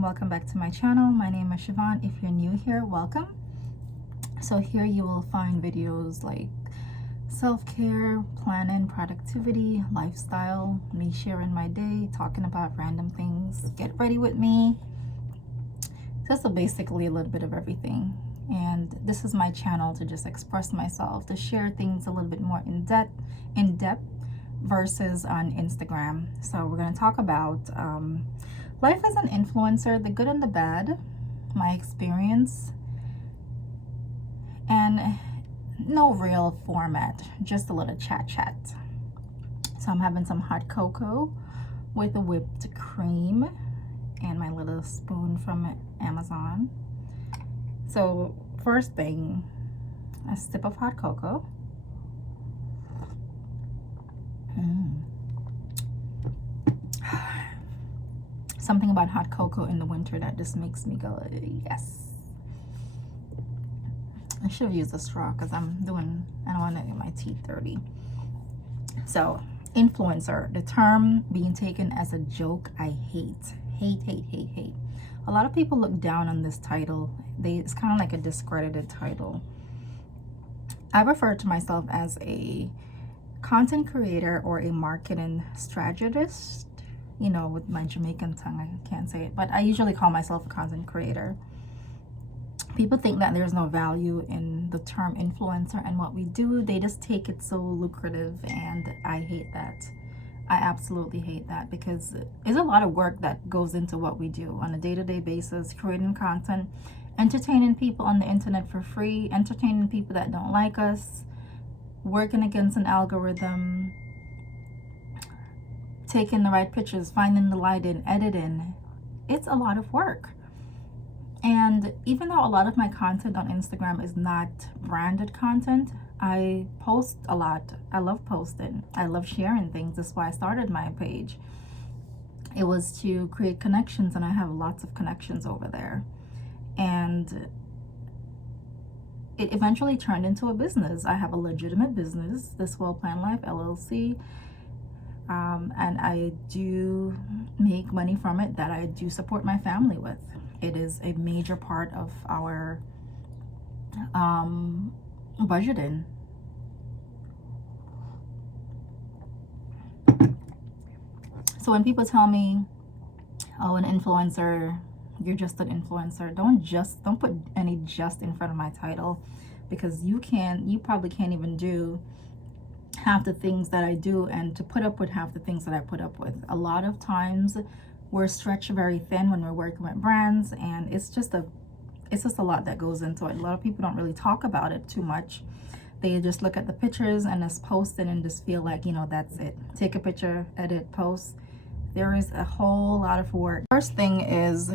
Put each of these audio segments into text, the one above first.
everyone, welcome back to my channel. My name is Siobhan. If you're new here, welcome. So here you will find videos like self-care, planning, productivity, lifestyle, me sharing my day, talking about random things. Get ready with me. So basically a little bit of everything. And this is my channel to just express myself, to share things a little bit more in depth versus on Instagram. So we're going to talk about life as an influencer, the good and the bad, my experience, and no real format, just a little chat. So I'm having some hot cocoa with a whipped cream and my little spoon from Amazon. So first thing, a sip of hot cocoa. Something about hot cocoa in the winter that just makes me go, yes. I should have used a straw because I don't want to get my teeth dirty. So, influencer, the term being taken as a joke, I hate. A lot of people look down on this title. It's kind of like a discredited title. I refer to myself as a content creator or a marketing strategist. You know, with my Jamaican tongue, I can't say it, but I usually call myself a content creator. People think that there's no value in the term influencer and what we do. They just take it so lucrative, and I hate that. I absolutely hate that, because there's a lot of work that goes into what we do on a day-to-day basis, creating content, entertaining people on the internet for free, entertaining people that don't like us, working against an algorithm, taking the right pictures, finding the lighting, editing. It's a lot of work. And even though a lot of my content on Instagram is not branded content, I post a lot. I love posting. I love sharing things. That's why I started my page. It was to create connections, and I have lots of connections over there. And it eventually turned into a business. I have a legitimate business, This Well Planned Life LLC. And I do make money from it that I do support my family with. It is a major part of our budgeting. So when people tell me, oh, an influencer, you're just an influencer, don't put any just in front of my title, because you probably can't even do half the things that I do, and to put up with half the things that I put up with. A lot of times we're stretched very thin when we're working with brands, and it's just a lot that goes into it. A lot of people don't really talk about it too much. They just look at the pictures and just post it and just feel like, you know, that's it. Take a picture, edit, post. There is a whole lot of work. First thing is,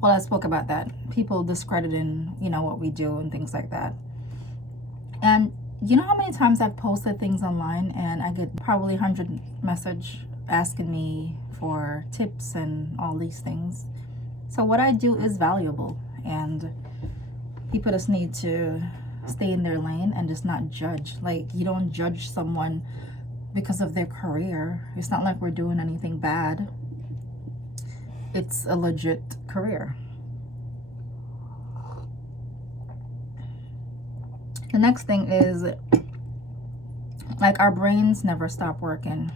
well, I spoke about that. People discrediting, you know, what we do and things like that. And you know how many times I've posted things online and I get probably 100 messages asking me for tips and all these things. So what I do is valuable, and people just need to stay in their lane and just not judge. Like, you don't judge someone because of their career. It's not like we're doing anything bad. It's a legit career. The next thing is, like, our brains never stop working.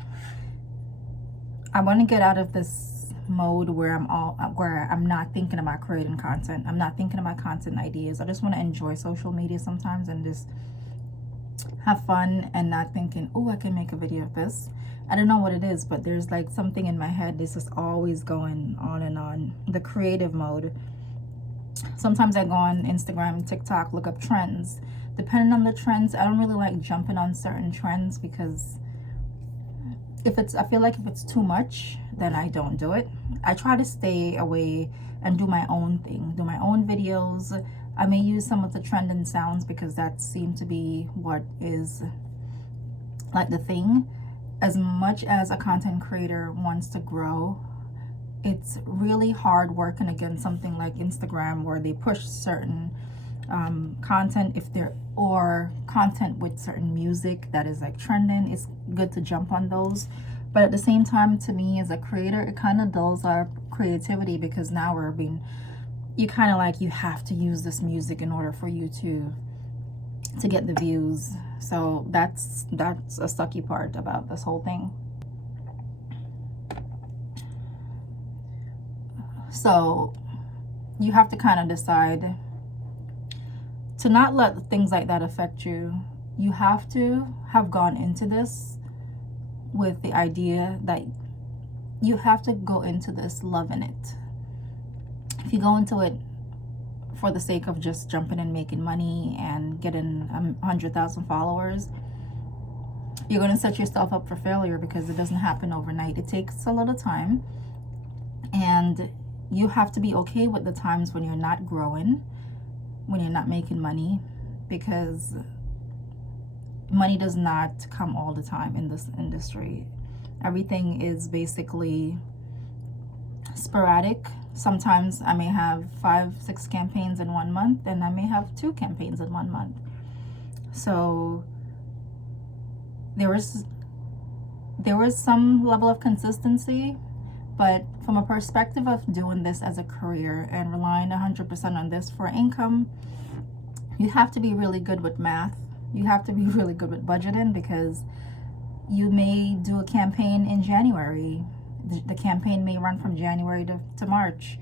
I want to get out of this mode where I'm not thinking about creating content. I'm not thinking about content ideas. I just want to enjoy social media sometimes and just have fun and not thinking, oh, I can make a video of this. I don't know what it is, but there's like something in my head. This is always going on and on. The creative mode. Sometimes I go on Instagram and TikTok, look up trends. Depending on the trends, I don't really like jumping on certain trends, because I feel like if it's too much, then I don't do it. I try to stay away and do my own thing, do my own videos. I may use some of the trending sounds because that seems to be what is like the thing. As much as a content creator wants to grow, it's really hard working against something like Instagram, where they push certain content, or content with certain music that is like trending. It's good to jump on those, but at the same time, to me as a creator, it kind of dulls our creativity, because now we're being, you kind of like, you have to use this music in order for you to get the views. So that's a sucky part about this whole thing. So you have to kind of decide to not let things like that affect you. You have to have gone into this with the idea that you have to go into this loving it. If you go into it for the sake of just jumping and making money and getting 100,000 followers, you're going to set yourself up for failure, because it doesn't happen overnight. It takes a little time, and you have to be okay with the times when you're not growing, when you're not making money, because money does not come all the time in this industry. Everything is basically sporadic. Sometimes I may have 5-6 campaigns in 1 month, and I may have 2 campaigns in 1 month. So there was some level of consistency, but from a perspective of doing this as a career and relying 100% on this for income, you have to be really good with math. You have to be really good with budgeting, because you may do a campaign in January. The campaign may run from January to March,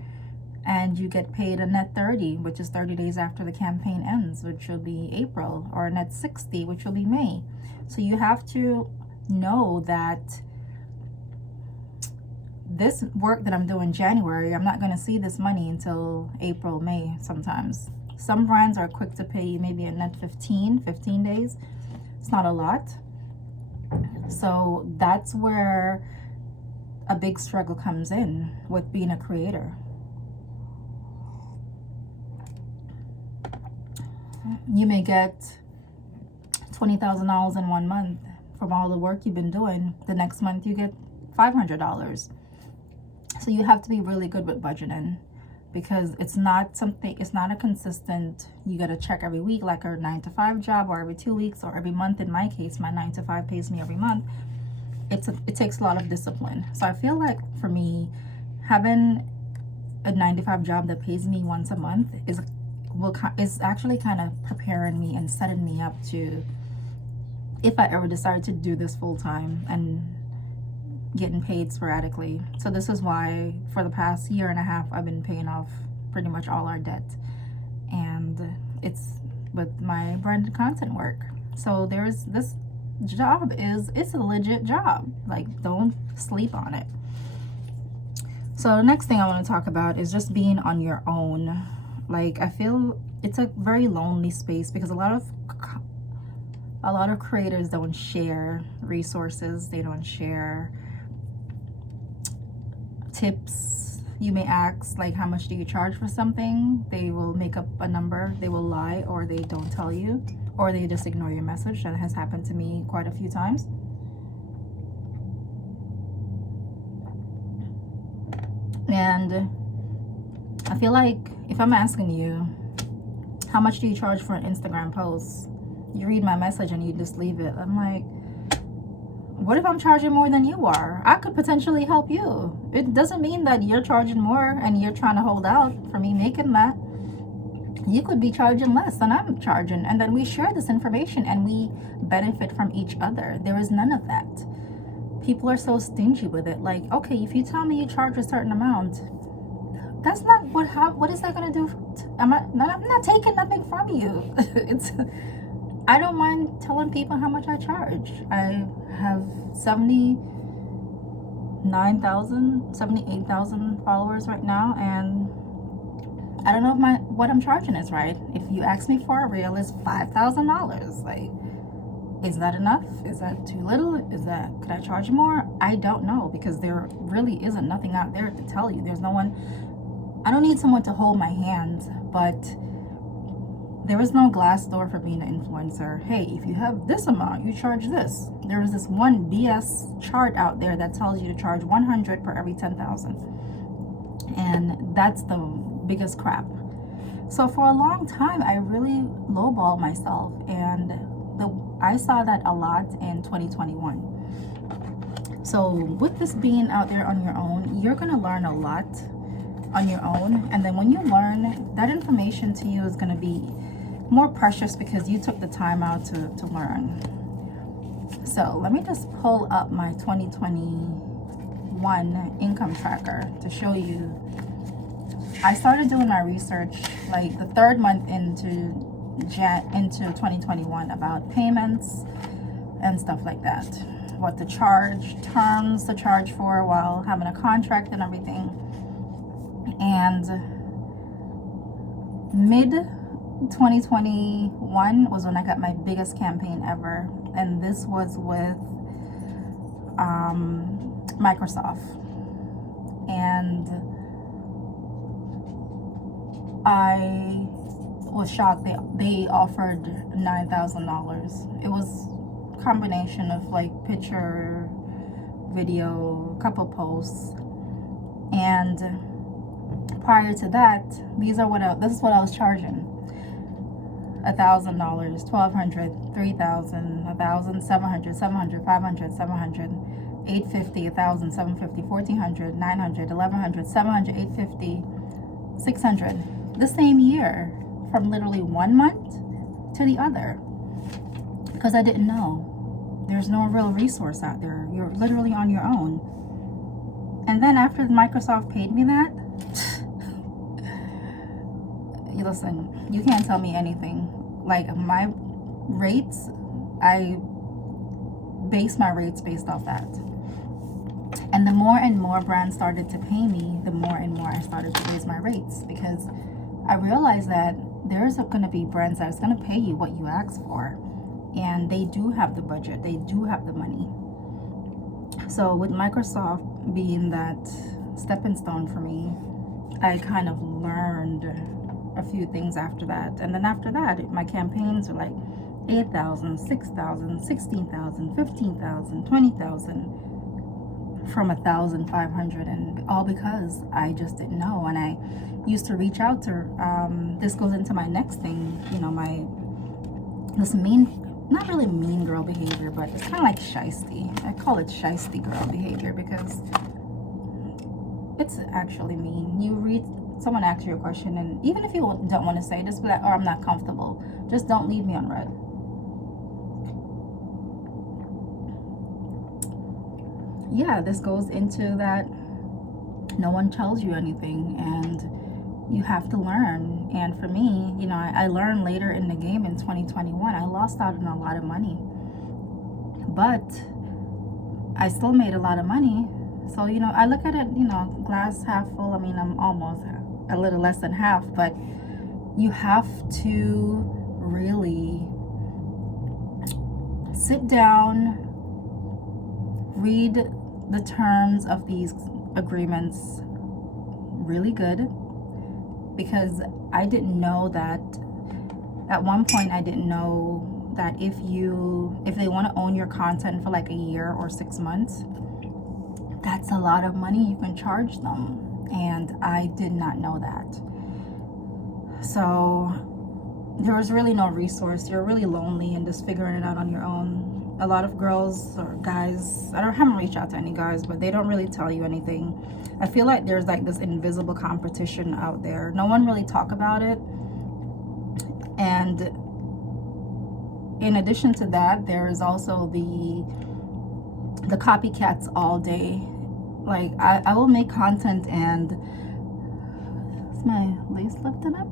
and you get paid a net 30, which is 30 days after the campaign ends, which will be April, or a net 60, which will be May. So you have to know that this work that I'm doing in January, I'm not going to see this money until April, May sometimes. Some brands are quick to pay you maybe a net 15 days. It's not a lot. So that's where a big struggle comes in with being a creator. You may get $20,000 in 1 month from all the work you've been doing. The next month you get $500. So you have to be really good with budgeting, because it's not a consistent, you get a check every week like a 9-to-5 job, or every 2 weeks, or every month. In my case, my 9-to-5 pays me every month. It takes a lot of discipline. So I feel like for me, having a 9-to-5 job that pays me once a month is actually kind of preparing me and setting me up to, if I ever decide to do this full time and getting paid sporadically. So this is why for the past 1.5 years I've been paying off pretty much all our debt, and it's with my branded content work. So there's this job, it's a legit job. Like, don't sleep on it. So the next thing I want to talk about is just being on your own. Like, I feel it's a very lonely space, because a lot of creators don't share resources. They don't share tips. You may ask, like, how much do you charge for something? They will make up a number. They will lie, or they don't tell you, or they just ignore your message. That has happened to me quite a few times. And I feel like if I'm asking you, how much do you charge for an Instagram post? You read my message and you just leave it. I'm like, what if I'm charging more than you are? I could potentially help you. It doesn't mean that you're charging more and you're trying to hold out for me making that. You could be charging less than I'm charging, and then we share this information and we benefit from each other. There is none of that. People are so stingy with it. Like, okay, if you tell me you charge a certain amount, that's not what is that going to do? I'm not taking nothing from you. I don't mind telling people how much I charge. I have 78,000 followers right now, and I don't know if what I'm charging is right. If you ask me for a reel, it's $5,000. Like, is that enough? Is that too little? Could I charge more? I don't know, because there really isn't nothing out there to tell you. There's no one. I don't need someone to hold my hand, but there is no glass door for being an influencer. Hey, if you have this amount, you charge this. There is this one BS chart out there that tells you to charge 100 per every 10,000. And that's the biggest crap. So for a long time, I really lowballed myself, and I saw that a lot in 2021. So with this being out there on your own, you're going to learn a lot on your own. And then when you learn, that information to you is going to be more precious because you took the time out to learn. So let me just pull up my 2021 income tracker to show you. I started doing my research like the third month into 2021 about payments and stuff like that. What to charge, terms to charge for while having a contract and everything. And mid 2021 was when I got my biggest campaign ever, and this was with Microsoft. And I was shocked. They offered $9,000. It was a combination of like picture, video, couple posts, and prior to that, this is what I was charging: $1,000, $1,200, $3,000, $1,000, $700, $700, $500, $700, $850, $1,000, $750, $1,400, $900, $1,100, $700, $850, $600. The same year, from literally 1 month to the other, because I didn't know. There's no real resource out there. You're literally on your own. And then after Microsoft paid me that, listen, you can't tell me anything. Like my rates, I base my rates based off that. And the more and more brands started to pay me, the more and more I started to raise my rates, because I realized that there's going to be brands that's going to pay you what you ask for, and they do have the budget, they do have the money. So with Microsoft being that stepping stone for me, I kind of learned a few things after that. And then after that, my campaigns were like 8,000, 6,000, 16,000, 15,000, 20,000, from 1,500, and all because I just didn't know. And I used to reach out to this goes into my next thing, you know, this mean, not really mean girl behavior, but it's kind of like shysty. I call it shysty girl behavior because it's actually mean. Someone asks you a question, and even if you don't want to say, just be like, oh, I'm not comfortable, just don't leave me on red. Yeah, this goes into that no one tells you anything, and you have to learn. And for me, you know, I learned later in the game in 2021. I lost out on a lot of money, but I still made a lot of money. So, you know, I look at it, you know, glass half full. I mean, I'm almost a little less than half, but you have to really sit down, read the terms of these agreements really good, because I didn't know that at one point. I didn't know that if they want to own your content for like a year or 6 months, that's a lot of money you can charge them, and I did not know that. So there was really no resource. You're really lonely and just figuring it out on your own. A lot of girls or guys, haven't reached out to any guys, but they don't really tell you anything. I feel like there's like this invisible competition out there. No one really talk about it. And in addition to that, there's also the copycats all day. Like I will make content, and is my lace lifting up?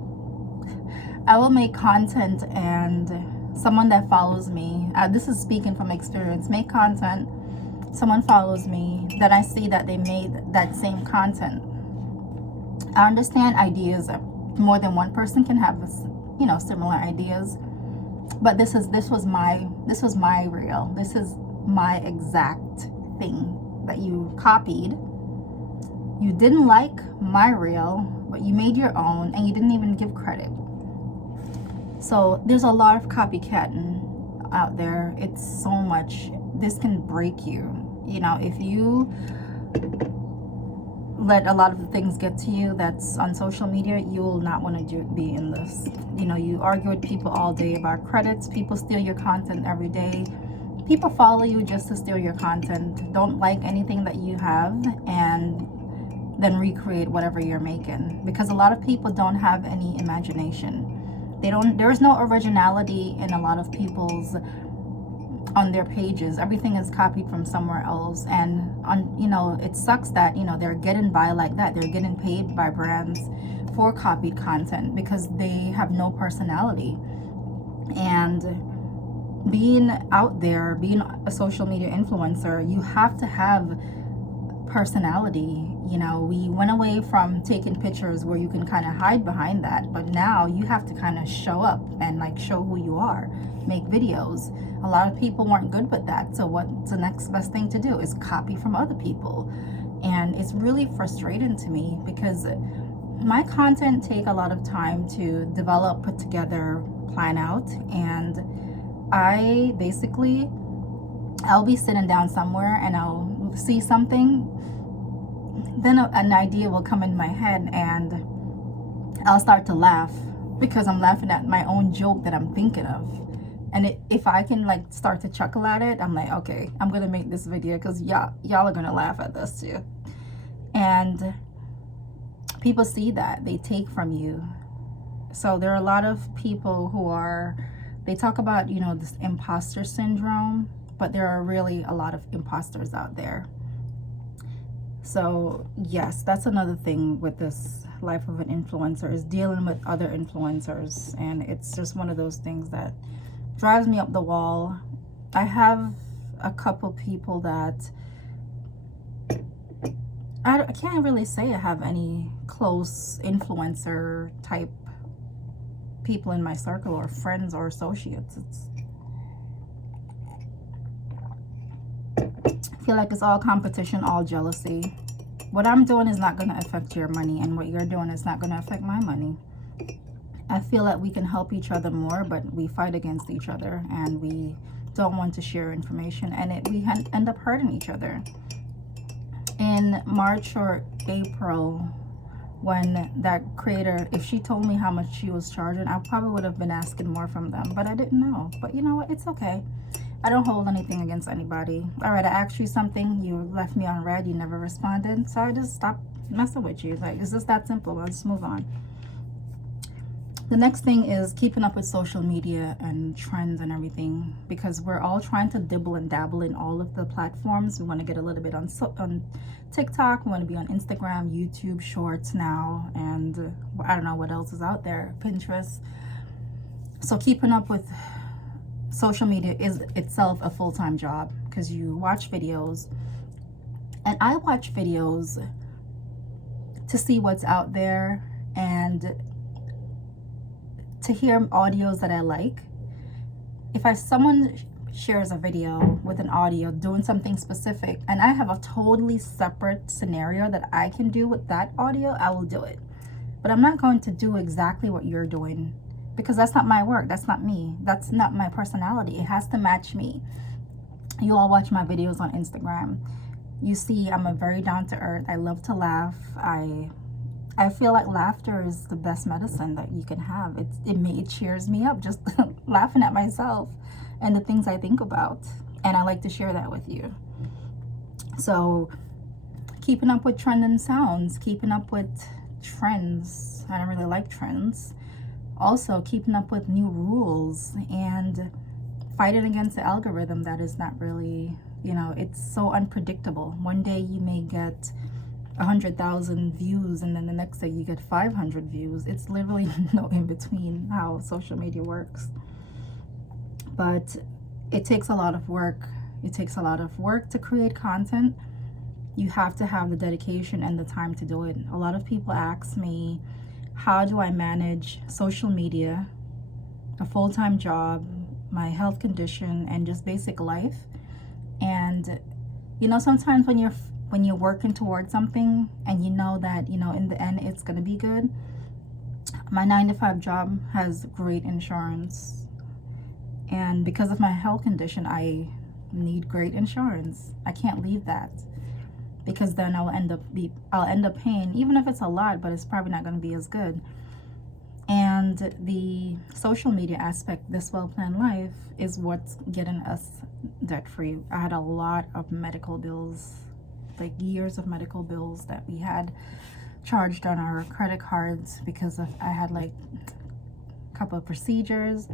I will make content, and someone that follows me, this is speaking from experience, make content, someone follows me, then I see that they made that same content. I understand ideas, more than one person can have, you know, similar ideas, but this was my reel. This is my exact thing that you copied. You didn't like my reel, but you made your own, and you didn't even give credit. So there's a lot of copycatting out there. It's so much. This can break you. You know, if you let a lot of the things get to you that's on social media, you will not want to be in this. You know, you argue with people all day about credits. People steal your content every day. people follow you just to steal your content. Don't like anything that you have and then recreate whatever you're making, because a lot of people don't have any imagination. There's no originality in a lot of people's on their pages. Everything is copied from somewhere else, and it sucks that they're getting by like that. They're getting paid by brands for copied content because they have no personality. And being out there, being a social media influencer, you have to have personality. We went away from taking pictures where you can kind of hide behind that, but now you have to kind of show up and show who you are, make videos. A lot of people weren't good with that, so what's the next best thing to do is copy from other people. And it's really frustrating to me because my content take a lot of time to develop, put together, plan out, and I'll be sitting down somewhere and I'll see something, then an idea will come in my head and I'll start to laugh because I'm laughing at my own joke that I'm thinking of. And if I can start to chuckle at it, I'm like, okay, I'm gonna make this video because y'all are gonna laugh at this too. And people see that, they take from you. So there are a lot of people they talk about this imposter syndrome, but there are really a lot of imposters out there. So yes, that's another thing with this life of an influencer, is dealing with other influencers. And it's just one of those things that drives me up the wall. I have a couple people that I can't really say I have any close influencer type people in my circle, or friends or associates. I feel like it's all competition, all jealousy. What I'm doing is not going to affect your money, and what you're doing is not going to affect my money. I feel that we can help each other more, but we fight against each other, and we don't want to share information, and we end up hurting each other. In March or April, when that creator, if she told me how much she was charging, I probably would have been asking more from them, but I didn't know. But you know what? It's okay. I don't hold anything against anybody. All right, I asked you something, you left me on red, you never responded, so I just stopped messing with you. It's just that simple. Let's move on. The next thing is keeping up with social media and trends and everything, because we're all trying to dibble and dabble in all of the platforms. We want to get a little bit on TikTok, we want to be on Instagram, YouTube Shorts now, and I don't know what else is out there, Pinterest. So keeping up with social media is itself a full-time job, because you watch videos, and I watch videos to see what's out there and to hear audios that I like. If someone shares a video with an audio doing something specific, and I have a totally separate scenario that I can do with that audio, I will do it. But I'm not going to do exactly what you're doing, because that's not my work, that's not me, that's not my personality. It has to match me. You all watch my videos on Instagram. You see I'm a very down-to-earth, I love to laugh. I feel like laughter is the best medicine that you can have. It cheers me up just laughing at myself and the things I think about, and I like to share that with you. So keeping up with trending sounds, keeping up with trends. I don't really like trends. Also keeping up with new rules and fighting against the algorithm that is not really, it's so unpredictable. One day you may get 100,000 views, and then the next day you get 500 views. It's literally no in between how social media works. But it takes a lot of work. It takes a lot of work to create content. You have to have the dedication and the time to do it. A lot of people ask me, how do I manage social media, a full-time job, my health condition, and just basic life? And sometimes when you're working towards something and you know that in the end it's going to be good. My 9-to-5 job has great insurance, and because of my health condition I need great insurance. I can't leave that, because then I'll end up paying, even if it's a lot, but it's probably not going to be as good. And the social media aspect, this well-planned life, is what's getting us debt free. I had a lot of medical bills, like years of medical bills that we had charged on our credit cards because of I had like a couple of procedures.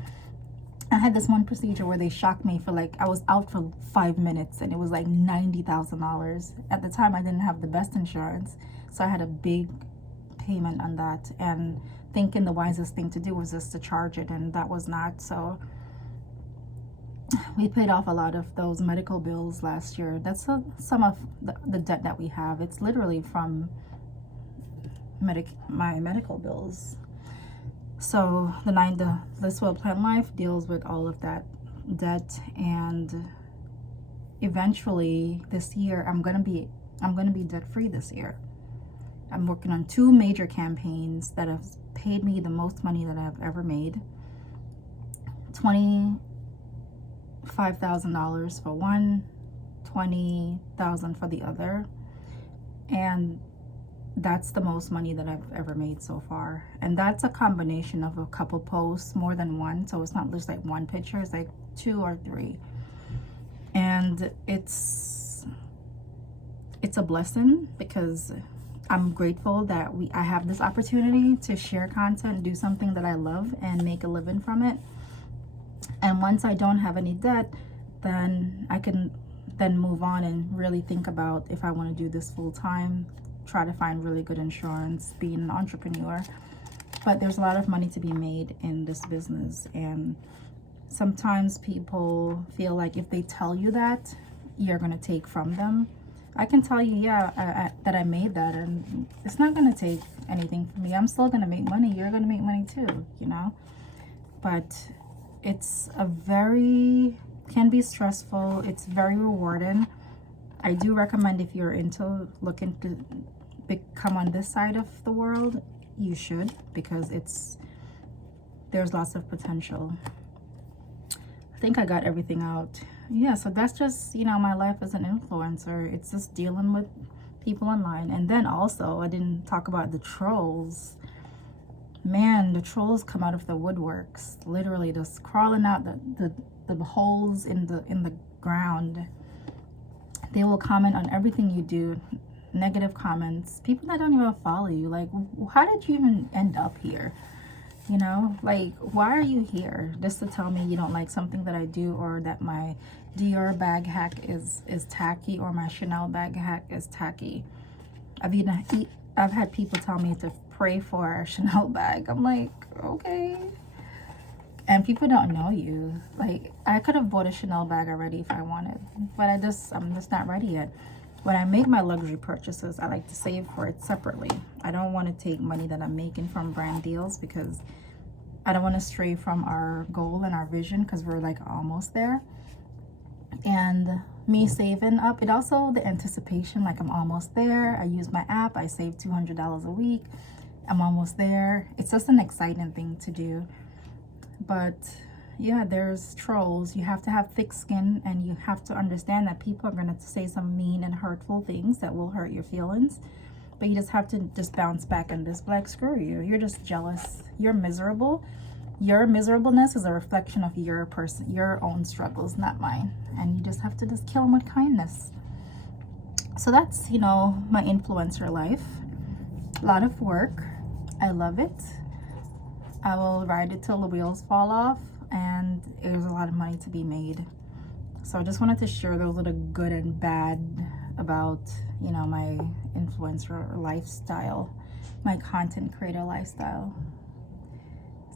I had this one procedure where they shocked me for like, I was out for 5 minutes and it was like $90,000. At the time, I didn't have the best insurance, so I had a big payment on that, and thinking the wisest thing to do was just to charge it, and that was not. So we paid off a lot of those medical bills last year. That's some of the debt that we have. It's literally from my medical bills. So this well-planned life deals with all of that debt, and eventually this year I'm gonna be debt-free this year. I'm working on 2 major campaigns that have paid me the most money that I've ever made. $25,000 for one, $20,000 for the other, and that's the most money that I've ever made so far. And that's a combination of a couple posts, more than one. So it's not just like one picture, it's like 2 or 3. And it's a blessing because I'm grateful that I have this opportunity to share content, do something that I love, and make a living from it. And once I don't have any debt, then I can then move on and really think about if I want to do this full time, try to find really good insurance, being an entrepreneur. But there's a lot of money to be made in this business, and sometimes people feel like if they tell you that, you're going to take from them. I can tell you, yeah, that I made that, and it's not going to take anything from me. I'm still going to make money. You're going to make money too, you know? But it's can be stressful. It's very rewarding. I do recommend, if you're looking to become on this side of the world, you should, because there's lots of potential. I think I got everything out. Yeah, so that's just, my life as an influencer. It's just dealing with people online. And then also, I didn't talk about the trolls. Man, the trolls come out of the woodworks, literally just crawling out the holes in the ground. They will comment on everything you do, negative comments, people that don't even follow you. Like, how did you even end up here? Like, why are you here? Just to tell me you don't like something that I do, or that my Dior bag hack is tacky, or my Chanel bag hack is tacky. I've had people tell me to pray for a Chanel bag. I'm like, okay. And people don't know you. Like, I could have bought a Chanel bag already if I wanted, but I'm just not ready yet. When I make my luxury purchases, I like to save for it separately. I don't want to take money that I'm making from brand deals, because I don't want to stray from our goal and our vision, because we're like almost there. And me saving up, it also the anticipation, like I'm almost there. I use my app, I save $200 a week. I'm almost there. It's just an exciting thing to do. But yeah, there's trolls. You have to have thick skin, and you have to understand that people are going to say some mean and hurtful things that will hurt your feelings. But you just have to bounce back and just be like, screw you. You're just jealous. You're miserable. Your miserableness is a reflection of your own struggles, not mine. And you just have to just kill them with kindness. So that's, my influencer life. A lot of work. I love it. I will ride it till the wheels fall off, and there's a lot of money to be made. So I just wanted to share those little good and bad about, my influencer lifestyle, my content creator lifestyle.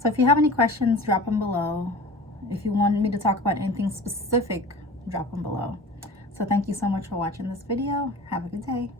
So if you have any questions, drop them below. If you want me to talk about anything specific, drop them below. So thank you so much for watching this video. Have a good day.